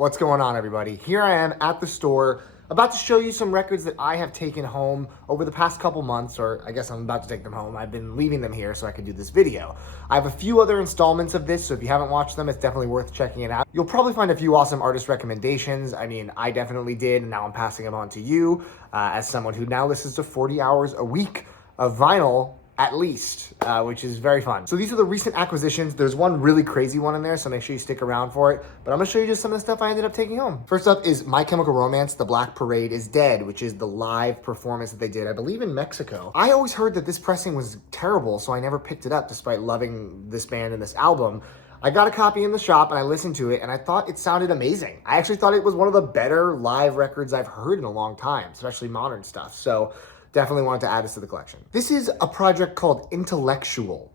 What's going on, everybody? Here I am at the store, about to show you some records that I have taken home over the past couple months, or I guess I'm about to take them home. I've been leaving them here so I could do this video. I have a few other installments of this, so if you haven't watched them, it's definitely worth checking it out. You'll probably find a few awesome artist recommendations. I mean, I definitely did, and now I'm passing them on to you as someone who now listens to 40 hours a week of vinyl at least, which is very fun. So these are the recent acquisitions. There's one really crazy one in there, so make sure you stick around for it. But I'm gonna show you just some of the stuff I ended up taking home. First up is My Chemical Romance, The Black Parade is Dead, which is the live performance that they did, I believe, in Mexico. I always heard that this pressing was terrible, so I never picked it up despite loving this band and this album. I got a copy in the shop and I listened to it and I thought it sounded amazing. I actually thought it was one of the better live records I've heard in a long time, especially modern stuff. So definitely wanted to add this to the collection. This is a project called Intellectual.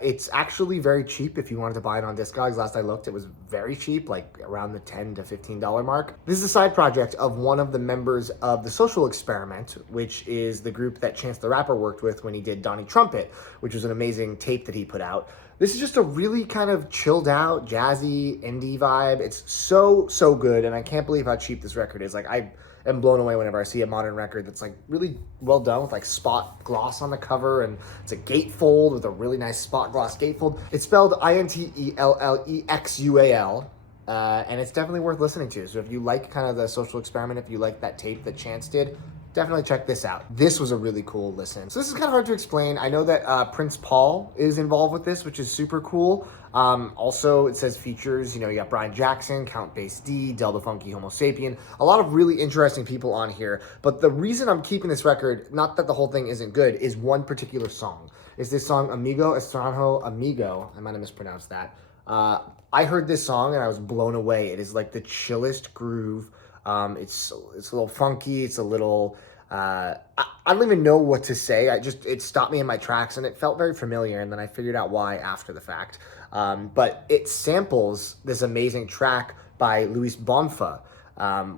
It's actually very cheap if you wanted to buy it on Discogs. Last I looked, it was very cheap, like around the $10 to $15 mark. This is a side project of one of the members of the Social Experiment, which is the group that Chance the Rapper worked with when he did Donnie Trumpet, which was an amazing tape that he put out. This is just a really kind of chilled out, jazzy, indie vibe. It's so good, and I can't believe how cheap this record is. Like, I am blown away whenever I see a modern record that's like really well done with like spot gloss on the cover, and it's a gatefold with a really nice spot gloss gatefold. It's spelled Intellexual, and it's definitely worth listening to. So if you like kind of the Social Experiment, if you like that tape that Chance did, definitely check this out. This was a really cool listen. So this is kind of hard to explain. I know that Prince Paul is involved with this, which is super cool. Also, it says features, you got Brian Jackson, Count Bass D, Del the Funky Homo Sapien, a lot of really interesting people on here. But the reason I'm keeping this record, not that the whole thing isn't good, is one particular song. It's this song, Amigo Estranjo Amigo. I might have mispronounced that. I heard this song and I was blown away. It is like the chillest groove. It's a little funky. It's a little, I don't even know what to say. It stopped me in my tracks and it felt very familiar. And then I figured out why after the fact. But it samples this amazing track by Luis Bonfa,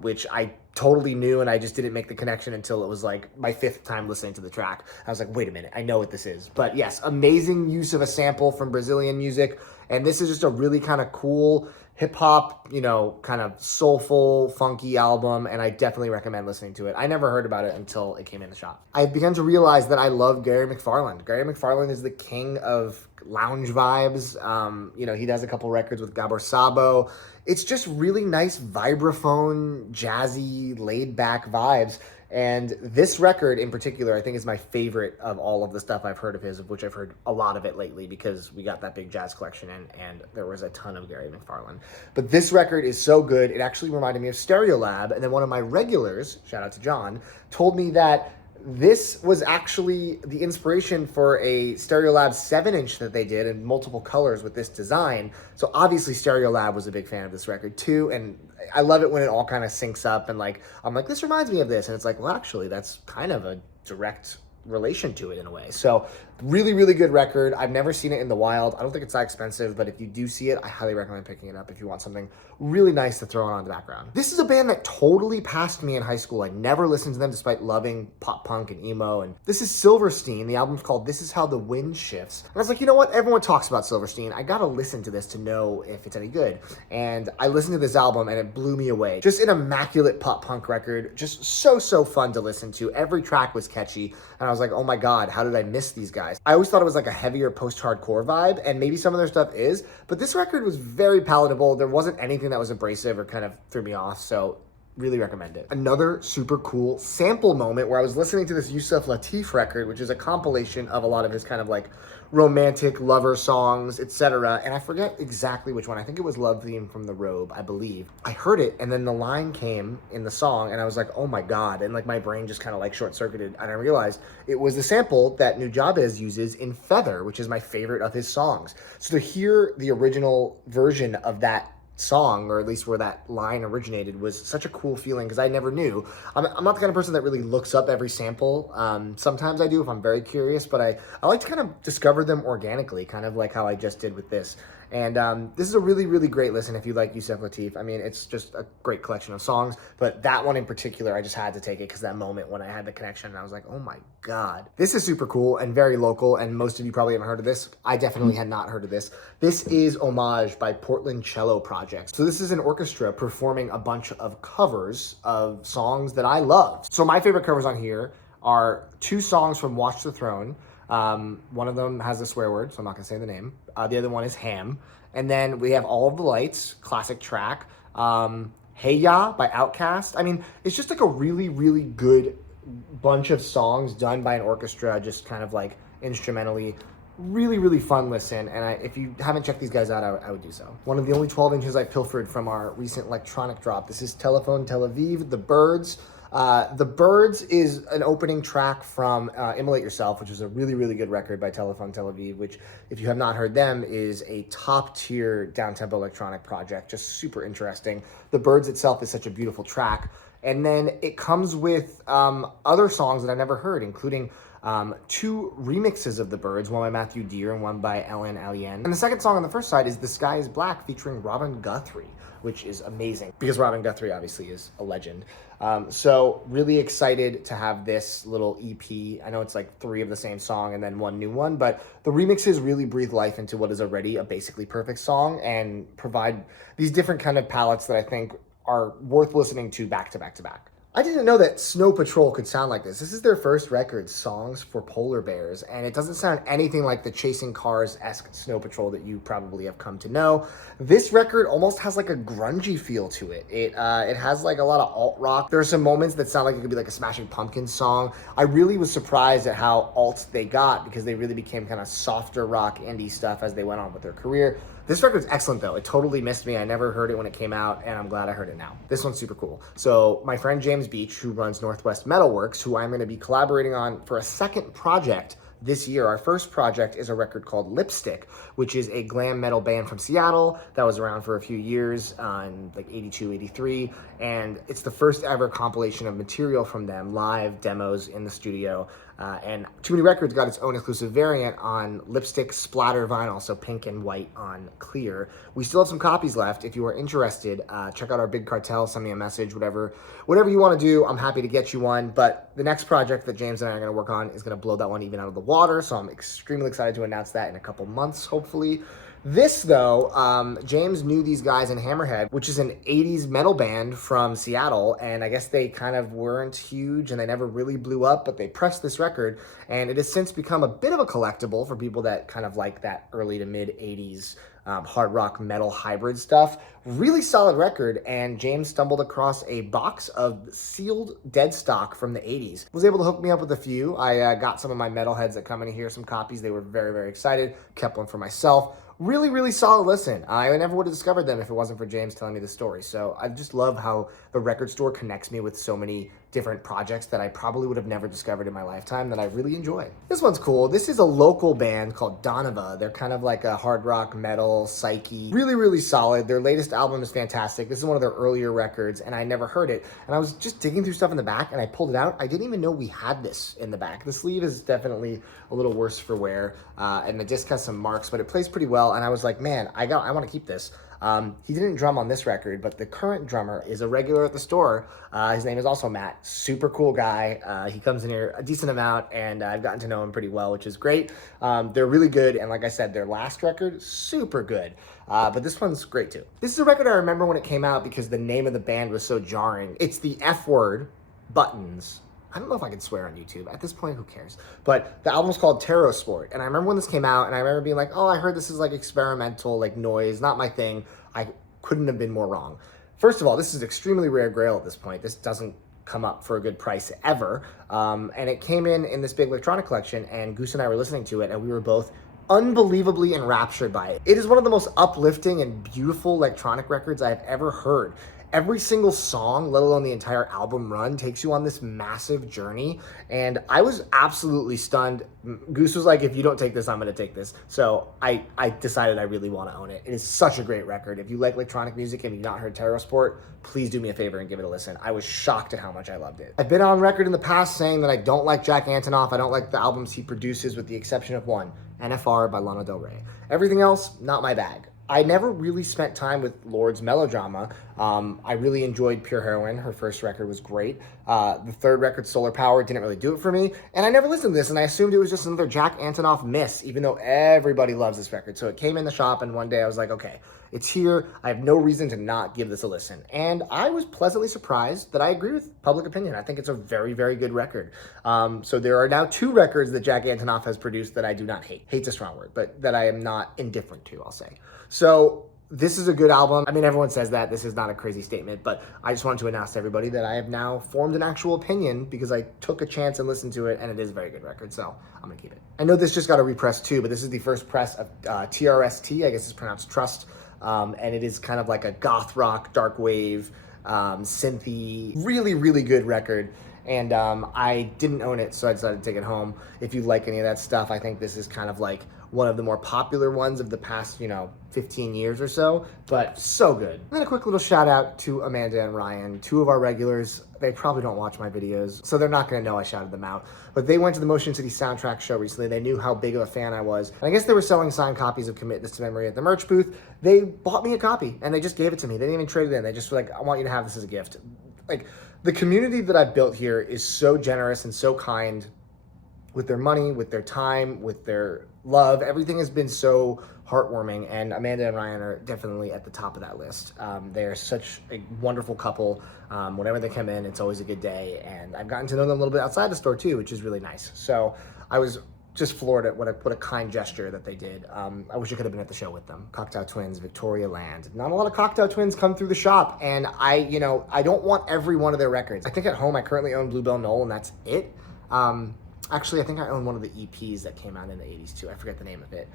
which I totally knew, and I just didn't make the connection until it was like my 5th time listening to the track. I was like, wait a minute, I know what this is. But yes, amazing use of a sample from Brazilian music. And this is just a really kind of cool hip-hop, kind of soulful, funky album, and I definitely recommend listening to it. I never heard about it until it came in the shop. I began to realize that I love Gary McFarland. Gary McFarland is the king of lounge vibes. He does a couple records with Gabor Sabo. It's just really nice vibraphone, jazzy, laid-back vibes. And this record in particular, I think, is my favorite of all of the stuff I've heard of his, of which I've heard a lot of it lately because we got that big jazz collection in and there was a ton of Gary McFarland. But this record is so good. It actually reminded me of Stereolab. And then one of my regulars, shout out to John, told me that this was actually the inspiration for a Stereolab 7-inch that they did in multiple colors with this design. So obviously Stereolab was a big fan of this record too, and I love it when it all kind of syncs up and I'm like, this reminds me of this, and it's like, well, actually that's kind of a direct relation to it in a way. So really good record. I've never seen it in the wild. I don't think it's that expensive, but if you do see it, I highly recommend picking it up if you want something really nice to throw on the background. This is a band that totally passed me in high school. I never listened to them despite loving pop punk and emo. And this is Silverstein. The album's called This Is How the Wind Shifts. And I was like, you know what? Everyone talks about Silverstein. I gotta listen to this to know if it's any good. And I listened to this album and it blew me away. Just an immaculate pop punk record. Just so fun to listen to. Every track was catchy. And I was like, oh my God, how did I miss these guys? I always thought it was like a heavier post-hardcore vibe, and maybe some of their stuff is, but this record was very palatable. There wasn't anything that was abrasive or kind of threw me off, so really recommend it. Another super cool sample moment where I was listening to this Yusuf Lateef record, which is a compilation of a lot of his kind of like romantic lover songs, etc. And I forget exactly which one. I think it was Love Theme from The Robe, I believe. I heard it, and then the line came in the song, and I was like, oh my God. And like my brain just kind of like short-circuited, and I realized it was the sample that Nujabes uses in Feather, which is my favorite of his songs. So to hear the original version of that song, or at least where that line originated, was such a cool feeling because I never knew. I'm not the kind of person that really looks up every sample. Sometimes I do if I'm very curious, but I like to kind of discover them organically, kind of like how I just did with this. And this is a really, really great listen if you like Yusef Lateef. I mean, it's just a great collection of songs, but that one in particular, I just had to take it because that moment when I had the connection, and I was like, oh my God. This is super cool and very local, and most of you probably haven't heard of this. I definitely had not heard of this. This is Homage by Portland Cello Project. So this is an orchestra performing a bunch of covers of songs that I love. So my favorite covers on here are 2 songs from Watch the Throne. One of them has a swear word, so I'm not gonna say the name. The other one is Ham. And then we have All of the Lights, classic track. Hey Ya by Outkast. I mean, it's just like a really, really good bunch of songs done by an orchestra, just kind of like instrumentally. Really, really fun listen, and if you haven't checked these guys out, I would do so. One of the only 12 inches I pilfered from our recent electronic drop. This is Telephone Tel Aviv, The Birds. The Birds is an opening track from Immolate Yourself, which is a really, really good record by Telephone Tel Aviv, which, if you have not heard them, is a top-tier down-tempo electronic project, just super interesting. The Birds itself is such a beautiful track, and then it comes with other songs that I never heard, including 2 remixes of The Birds, one by Matthew Deere and one by Ellen Allien. And the second song on the first side is The Sky is Black featuring Robin Guthrie, which is amazing because Robin Guthrie obviously is a legend. So really excited to have this little EP. I know it's like 3 of the same song and then 1 new one, but the remixes really breathe life into what is already a basically perfect song and provide these different kind of palettes that I think are worth listening to back to back to back. I didn't know that Snow Patrol could sound like this. This is their first record, Songs for Polar Bears, and it doesn't sound anything like the Chasing Cars-esque Snow Patrol that you probably have come to know. This record almost has like a grungy feel to it. It has like a lot of alt rock. There are some moments that sound like it could be like a Smashing Pumpkins song. I really was surprised at how alt they got because they really became kind of softer rock indie stuff as they went on with their career. This record's excellent though. It totally missed me. I never heard it when it came out, and I'm glad I heard it now. This one's super cool. So my friend James Beach, who runs Northwest Metalworks, who I'm gonna be collaborating on for a second project this year. Our first project is a record called Lipstick, which is a glam metal band from Seattle that was around for a few years in like 82, 83. And it's the first ever compilation of material from them, live demos in the studio. And Too Many Records got its own exclusive variant on Lipstick Splatter vinyl, so pink and white on clear. We still have some copies left. If you are interested, check out our Big Cartel, send me a message, whatever you want to do, I'm happy to get you one. But the next project that James and I are going to work on is going to blow that one even out of the water, so I'm extremely excited to announce that in a couple months, hopefully. This, though, James knew these guys in Hammerhead, which is an 80s metal band from Seattle, and I guess they kind of weren't huge and they never really blew up, but they pressed this record, and it has since become a bit of a collectible for people that kind of like that early to mid 80s hard rock metal hybrid stuff. Really solid record, and James stumbled across a box of sealed dead stock from the 80s. Was able to hook me up with a few. I got some of my metalheads that come in here some copies. They were very, very excited. Kept one for myself. Really, really solid listen. I never would have discovered them if it wasn't for James telling me the story. So I just love how the record store connects me with so many different projects that I probably would have never discovered in my lifetime that I really enjoy. This one's cool. This is a local band called Donova. They're kind of like a hard rock, metal, psyche. Really, really solid. Their latest album is fantastic. This is one of their earlier records, and I never heard it. And I was just digging through stuff in the back, and I pulled it out. I didn't even know we had this in the back. The sleeve is definitely a little worse for wear, and the disc has some marks, but it plays pretty well. And I was like, man, I want to keep this. He didn't drum on this record, but the current drummer is a regular at the store. His name is also Matt. Super cool guy. He comes in here a decent amount, and I've gotten to know him pretty well, which is great. They're really good, and like I said, their last record, super good. But this one's great too. This is a record I remember when it came out because the name of the band was so jarring. It's the F word, Buttons. I don't know if I can swear on YouTube. At this point, who cares? But the album's called Terror Sport. And I remember when this came out, and I remember being like, oh, I heard this is like experimental, like noise, not my thing. I couldn't have been more wrong. First of all, this is extremely rare grail at this point. This doesn't come up for a good price ever. And it came in this big electronic collection, and Goose and I were listening to it, and we were both unbelievably enraptured by it. It is one of the most uplifting and beautiful electronic records I've ever heard. Every single song, let alone the entire album run, takes you on this massive journey, and I was absolutely stunned. Goose was like, if you don't take this, I'm gonna take this. So I decided I really want to own it. It is such a great record. If you like electronic music and you've not heard Terror Sport, please do me a favor and give it a listen. I was shocked at how much I loved it. I've been on record in the past saying that I don't like Jack Antonoff. I don't like the albums he produces with the exception of one, NFR by Lana Del Rey. Everything else, not my bag. I never really spent time with Lord's melodrama. I really enjoyed Pure Heroine. Her first record was great. The third record, Solar Power, didn't really do it for me. And I never listened to this, and I assumed it was just another Jack Antonoff miss, even though everybody loves this record. So it came in the shop, and one day I was like, okay, it's here. I have no reason to not give this a listen. And I was pleasantly surprised that I agree with public opinion. I think it's a very, very good record. So there are now 2 records that Jack Antonoff has produced that I do not hate. Hate's a strong word, but that I am not indifferent to, I'll say. So this is a good album. I mean, everyone says that. This is not a crazy statement, but I just wanted to announce to everybody that I have now formed an actual opinion because I took a chance and listened to it, and it is a very good record, so I'm gonna keep it. I know this just got a repress too, but this is the first press of TRST, I guess it's pronounced Trust, and it is kind of like a goth rock, dark wave, synthy, really, really good record. And I didn't own it, so I decided to take it home. If you like any of that stuff, I think this is kind of like one of the more popular ones of the past, 15 years or so, but so good. And then a quick little shout out to Amanda and Ryan, 2 of our regulars. They probably don't watch my videos, so they're not gonna know I shouted them out. But they went to the Motion City soundtrack show recently. They knew how big of a fan I was. And I guess they were selling signed copies of Commit This to Memory at the merch booth. They bought me a copy, and they just gave it to me. They didn't even trade it in. They just were like, I want you to have this as a gift. Like, the community that I've built here is so generous and so kind with their money, with their time, with their love. Everything has been so heartwarming, and Amanda and Ryan are definitely at the top of that list. They are such a wonderful couple. Whenever they come in, it's always a good day, and I've gotten to know them a little bit outside the store too, which is really nice. So I was just floored at what a kind gesture that they did. I wish I could have been at the show with them. Cocktail Twins, Victoria Land. Not a lot of Cocktail Twins come through the shop, and I don't want every one of their records. I think at home I currently own Bluebell Knoll, and that's it. Actually, I think I own one of the EPs that came out in the 80s too. I forget the name of it.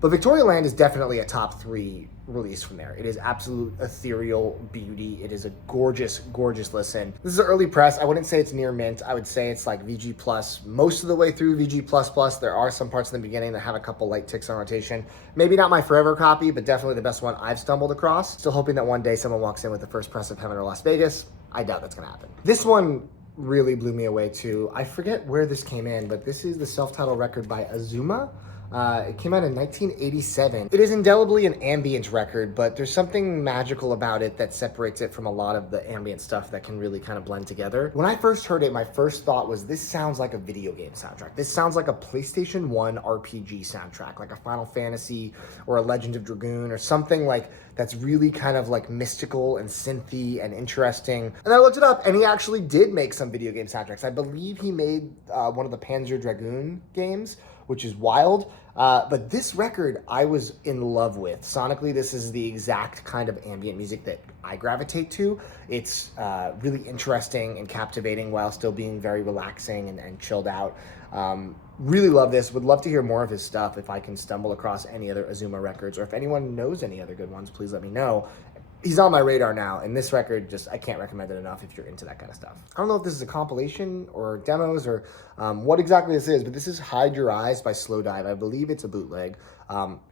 But Victoria Land is definitely a top 3 release from there. It is absolute ethereal beauty. It is a gorgeous, gorgeous listen. This is an early press. I wouldn't say it's near mint. I would say it's like VG Plus. Most of the way through VG Plus. There are some parts in the beginning that have a couple light ticks on rotation. Maybe not my forever copy, but definitely the best one I've stumbled across. Still hoping that one day someone walks in with the first press of Heaven or Las Vegas. I doubt that's gonna happen. This one really blew me away too. I forget where this came in, but this is the self-titled record by Azuma. It came out in 1987. It is indelibly an ambient record, but there's something magical about it that separates it from a lot of the ambient stuff that can really kind of blend together. When I first heard it, my first thought was, this sounds like a video game soundtrack. This sounds like a PlayStation 1 RPG soundtrack, like a Final Fantasy or a Legend of Dragoon or something like that's really kind of like mystical and synthy and interesting. And I looked it up, and he actually did make some video game soundtracks. I believe he made one of the Panzer Dragoon games, which is wild. But this record I was in love with. Sonically, this is the exact kind of ambient music that I gravitate to. It's really interesting and captivating while still being very relaxing and chilled out. Really love this. Would love to hear more of his stuff. If I can stumble across any other Azuma records, or if anyone knows any other good ones, please let me know. He's on my radar now, and this record, I can't recommend it enough if you're into that kind of stuff. I don't know if this is a compilation or demos or what exactly this is, but this is Hide Your Eyes by Slow Dive. I believe it's a bootleg.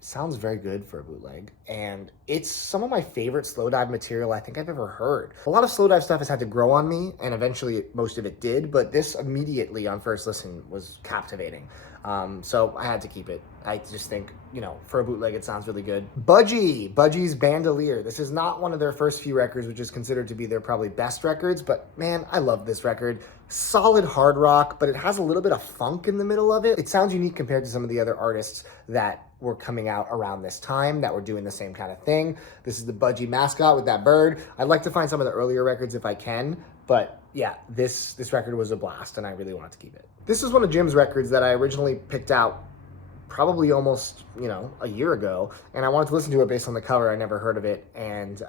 Sounds very good for a bootleg, and it's some of my favorite Slow Dive material I think I've ever heard. A lot of Slow Dive stuff has had to grow on me, and eventually most of it did, but this immediately on first listen was captivating. So I had to keep it. I just think, for a bootleg, it sounds really good. Budgie's Bandolier. This is not one of their first few records, which is considered to be their probably best records, but man, I love this record. Solid hard rock, but it has a little bit of funk in the middle of it. It sounds unique compared to some of the other artists that were coming out around this time that were doing the same kind of thing. This is the Budgie mascot with that bird. I'd like to find some of the earlier records if I can, but yeah, this record was a blast, and I really wanted to keep it. This is one of Jim's records that I originally picked out probably almost, a year ago, and I wanted to listen to it based on the cover. I never heard of it, and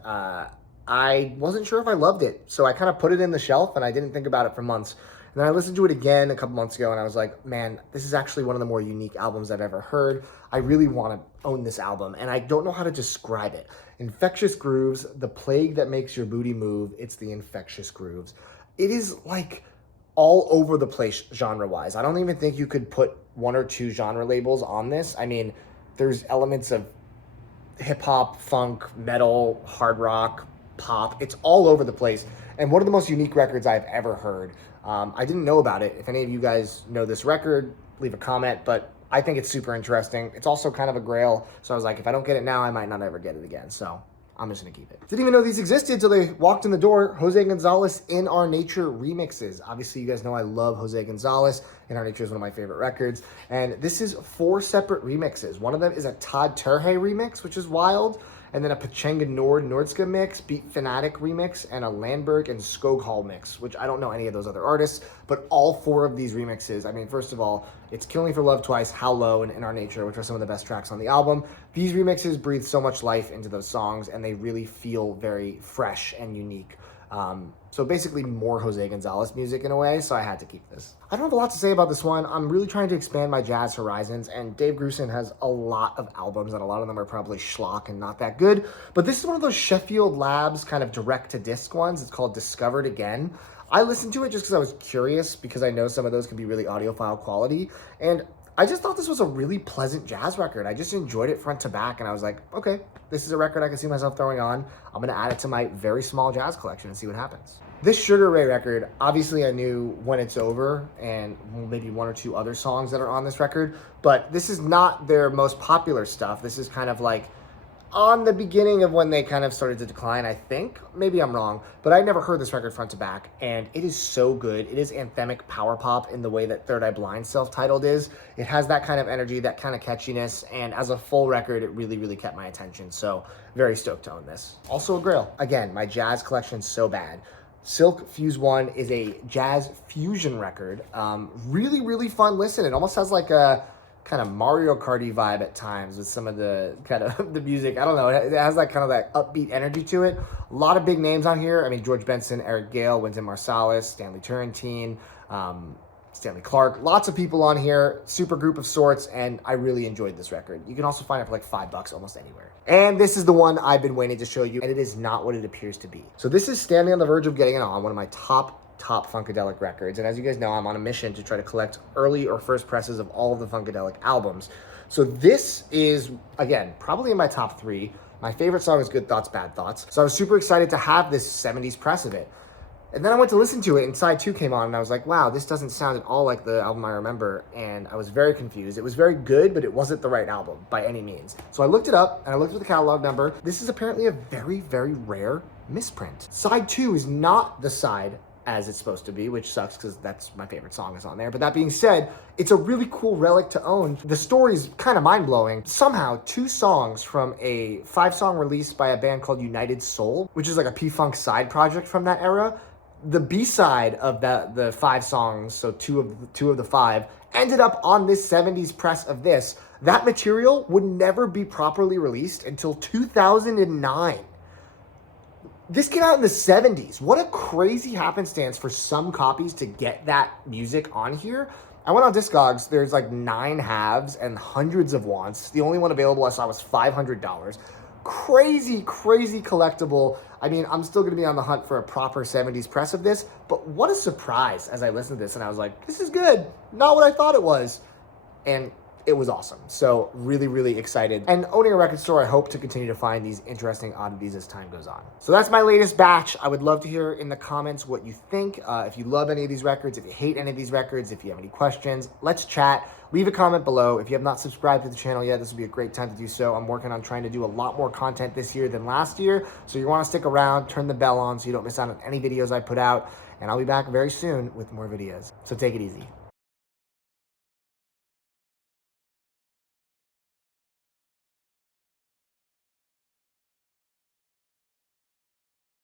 I wasn't sure if I loved it, so I kind of put it in the shelf, and I didn't think about it for months. And then I listened to it again a couple months ago, and I was like, man, this is actually one of the more unique albums I've ever heard. I really want to own this album, and I don't know how to describe it. Infectious grooves, the plague that makes your booty move, it's the infectious grooves. It is like all over the place genre-wise. I don't even think you could put one or two genre labels on this. I mean, there's elements of hip-hop, funk, metal, hard rock, pop. It's all over the place, and one of the most unique records I've ever heard. I didn't know about it. If any of you guys know this record, leave a comment, but I think it's super interesting. It's also kind of a grail. So I was like, if I don't get it now, I might not ever get it again. So I'm just gonna keep it. Didn't even know these existed until they walked in the door. Jose Gonzalez, In Our Nature remixes. Obviously, you guys know I love Jose Gonzalez. In Our Nature is one of my favorite records. And this is 4 separate remixes. One of them is a Todd Terje remix, which is wild. And then a Pachenga Nordska mix, Beat Fanatic remix, and a Landberg and Skoghall mix, which I don't know any of those other artists, but all 4 of these remixes, I mean, first of all, it's Killing for Love Twice, How Low, and In Our Nature, which are some of the best tracks on the album. These remixes breathe so much life into those songs, and they really feel very fresh and unique. So basically more Jose Gonzalez music in a way, so I had to keep this. I don't have a lot to say about this one. I'm really trying to expand my jazz horizons, and Dave Grusin has a lot of albums, and a lot of them are probably schlock and not that good, but this is one of those Sheffield Labs kind of direct-to-disc ones. It's called Discovered Again. I listened to it just because I was curious, because I know some of those can be really audiophile quality, and I just thought this was a really pleasant jazz record. I just enjoyed it front to back, and I was like, okay, this is a record I can see myself throwing on. I'm gonna add it to my very small jazz collection and see what happens. This Sugar Ray record, obviously I knew When It's Over and maybe 1 or 2 other songs that are on this record, but this is not their most popular stuff. This is kind of like on the beginning of when they kind of started to decline, I think. Maybe I'm wrong, but I never heard this record front to back, and it is so good. It is anthemic power pop in the way that Third Eye Blind self-titled is. It has that kind of energy, that kind of catchiness, and as a full record, it really, really kept my attention, so very stoked to own this. Also a grail. Again, my jazz collection's so bad. Silk Fuse 1 is a jazz fusion record. Really, really fun listen. It almost has like a kind of Mario Karty vibe at times with some of the kind of the music. I don't know. It has that kind of that upbeat energy to it. A lot of big names on here. I mean, George Benson, Eric Gale, Wynton Marsalis, Stanley Turrentine, Stanley Clark. Lots of people on here. Super group of sorts, and I really enjoyed this record. You can also find it for like $5 almost anywhere. And this is the one I've been waiting to show you, and it is not what it appears to be. So this is Standing on the Verge of Getting It On, one of my top Funkadelic records. And as you guys know, I'm on a mission to try to collect early or first presses of all of the Funkadelic albums. So this is, again, probably in my top 3. My favorite song is Good Thoughts, Bad Thoughts. So I was super excited to have this 70s press of it. And then I went to listen to it, and side 2 came on, and I was like, wow, this doesn't sound at all like the album I remember, and I was very confused. It was very good, but it wasn't the right album by any means. So I looked it up, and I looked at the catalog number. This is apparently a very, very rare misprint. Side 2 is not the side as it's supposed to be, which sucks because that's my favorite song is on there. But that being said, it's a really cool relic to own. The story's kind of mind-blowing. Somehow, 2 songs from a 5-song release by a band called United Soul, which is like a P-Funk side project from that era, the B-side of the 5 songs, so two of the 5, ended up on this 70s press of this. That material would never be properly released until 2009. This came out in the 70s. What a crazy happenstance for some copies to get that music on here. I went on Discogs. There's like 9 halves and hundreds of wants. The only one available I saw was $500. Crazy, crazy collectible. I mean, I'm still going to be on the hunt for a proper 70s press of this, but what a surprise as I listened to this and I was like, this is good. Not what I thought it was. And it was awesome. So really, really excited. And owning a record store, I hope to continue to find these interesting oddities as time goes on. So that's my latest batch. I would love to hear in the comments what you think. If you love any of these records, if you hate any of these records, if you have any questions, let's chat. Leave a comment below. If you have not subscribed to the channel yet, this would be a great time to do so. I'm working on trying to do a lot more content this year than last year. So you want to stick around, turn the bell on so you don't miss out on any videos I put out. And I'll be back very soon with more videos. So take it easy.